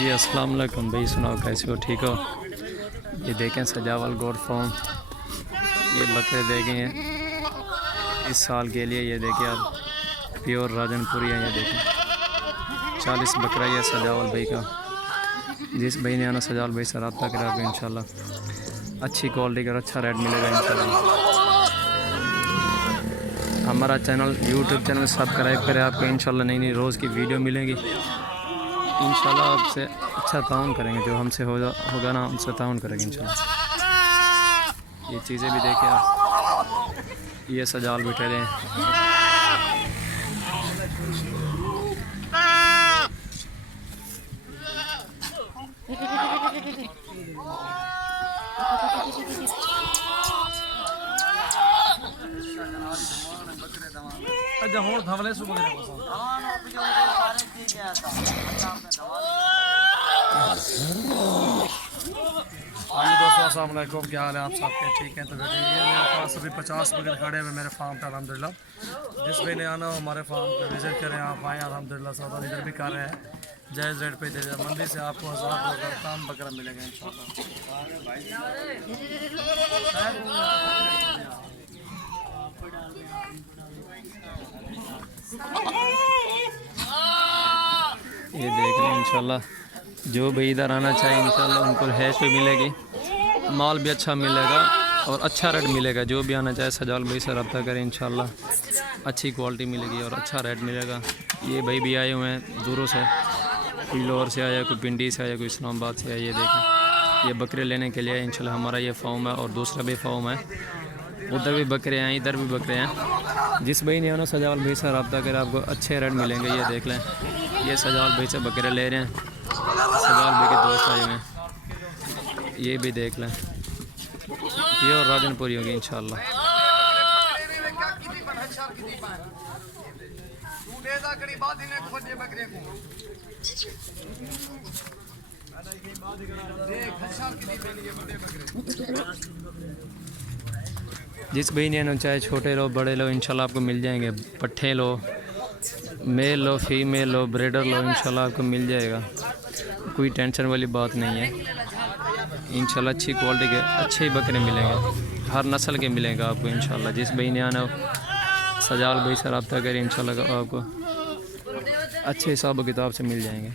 जी अस्सलाम वालेकुम भाई, सुनाओ कैसे हो, ठीक हो। ये देखें सजावल गोट फार्म, ये बकरे देखे हैं इस साल के लिए। ये देखें आप, प्योर राजनपुरी है। ये देखें 40 बकरा ये सजावल भाई का। जिस भाई ने आना सजावल भाई से रब्ता करा आपको इंशाल्लाह अच्छी क्वालिटी का अच्छा रेट मिलेगा इंशाल्लाह। हमारा चैनल यूट्यूब चैनल सब्सक्राइब करें, आपको इंशाल्लाह नई नई रोज़ की वीडियो मिलेगी। इंशाल्लाह आपसे अच्छा ताउन करेंगे, जो हमसे होगा ना हमसे ताउन करेंगे इंशाल्लाह। ये चीज़ें भी देखिए आप, ये सजाल बिठे हैं। अच्छा होड़ थवले सुबह ये दोस्तों अस्सलाम वालेकुम, क्या हाल है आप सबके, ठीक हैं। तो ये मेरे पास अभी 50 बकरे खड़े हुए मेरे फार्म पे अल्हम्दुलिल्लाह। जिस भी ने आना हो हमारे फार्म पे विज़िट करें, आप आएँ अल्हम्दुलिल्लाह। सौदा इधर भी कर रहे हैं, जायज़ रेट पे दे रहे। मंडी से आपको 1000 काम बकरा मिलेगा इंशाल्लाह। देख लें इंशाल्लाह, जो भी इधर आना चाहे इंशाल्लाह उनको हैश भी मिलेगी, माल भी अच्छा मिलेगा और अच्छा रेट मिलेगा। जो भी आना चाहे सजाल भाई से रब्ता करें इंशाल्लाह अच्छी क्वालिटी मिलेगी और अच्छा रेट मिलेगा। ये भाई भी आए हुए हैं दूरों से, कोई लाहौर से आया, कोई पिंडी से आया, कोई इस्लामाबाद से आया। ये देखें ये बकरे लेने के लिए इंशाल्लाह हमारा ये फार्म है और दूसरा भी फार्म है, उधर भी बकरे हैं इधर भी बकरे हैं। जिस भाई ने आना सजावल भाई से रब्ता करें, आपको अच्छे रेट मिलेंगे। ये देख लें, ये सजावल भाई से बकरे ले रहे हैं, सजावल भाई के दोस्त आए हुए हैं। ये भी देख लें, प्योर राजनपुरी होगी इंशाल्लाह। जिस भाई ने चाहे छोटे लो बड़े लो इंशाल्लाह आपको मिल जाएंगे। पट्ठे लो, मेल लो, फीमेल लो, ब्रीडर लो, इंशाल्लाह आपको मिल जाएगा। कोई टेंशन वाली बात नहीं है इंशाल्लाह। अच्छी क्वालिटी के अच्छे बकरे मिलेंगे, हर नस्ल के मिलेंगे आपको इंशाल्लाह। जिस भाई ने आना हो सजावल भाई से रब्ता करें इंशाल्लाह आपको अच्छे हिसाब किताब से मिल जाएंगे।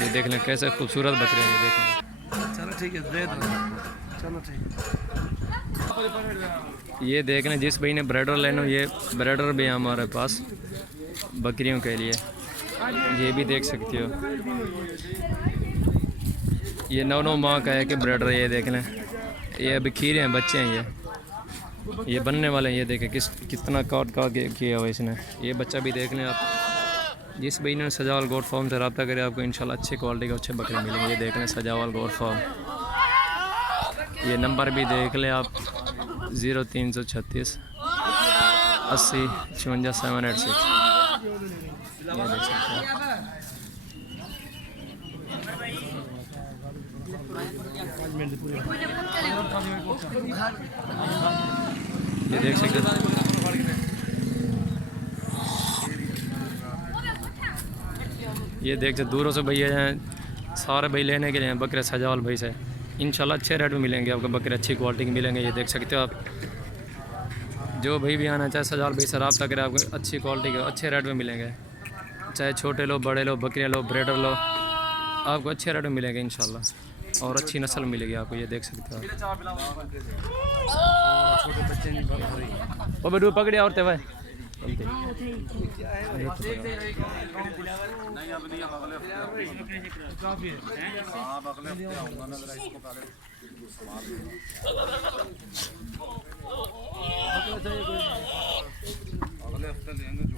ये देख लें कैसे खूबसूरत बकरे हैं। ये देख लें, चलो ठीक है, दे दो, चलो ठीक है। ये देख लें जिस भाई ने ब्रीडर लेना हो, ये ब्रीडर भी है हमारे पास बकरियों के लिए। ये भी देख सकते हो, ये 9 माह का है कि ब्रीडर। ये देख लें, ये अभी खीरे हैं, बच्चे हैं, ये बनने वाले हैं। ये देखें कितना काट किया हुआ इसने। ये बच्चा भी देख लें आप। जिस भाई ने सजावल गोट फार्म से रब्ता करें, आपको इंशाल्लाह अच्छे क्वालिटी के अच्छे बकरे मिलेंगे। ये देख लें सजावल गोट फार्म, ये नंबर भी देख लें आप 0336 80 56 786। ये देख सकते हैं, ये देख सकते हैं। ये देख सकते दूरों से भैया हैं सारे भाई लेने के लिए बकरे सजावल भाई से इंशाल्लाह अच्छे रेट में मिलेंगे आपको। बकरे अच्छी क्वालिटी के मिलेंगे। ये देख सकते हो आप, जो भाई भी आना चाहे सजावल भाई से रब्ता करें, आपको अच्छी क्वालिटी के अच्छे रेट में मिलेंगे। चाहे छोटे लो बड़े लो, बकरियाँ लो, ब्रीडर लो, आपको अच्छे रेट में मिलेंगे इंशाल्लाह और अच्छी नस्ल मिलेगी आपको। ये देख सकते हो आप, छोटे बच्चे नहीं वो बेटू पकड़े और ते भाई अगले हफ्ते लेंगे जो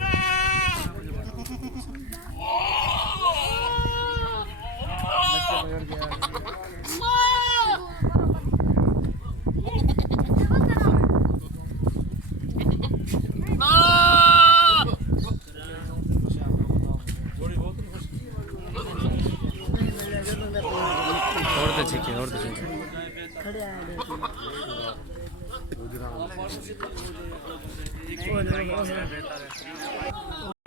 और तो ठीक है, और तो ठीक है। बेहतर है।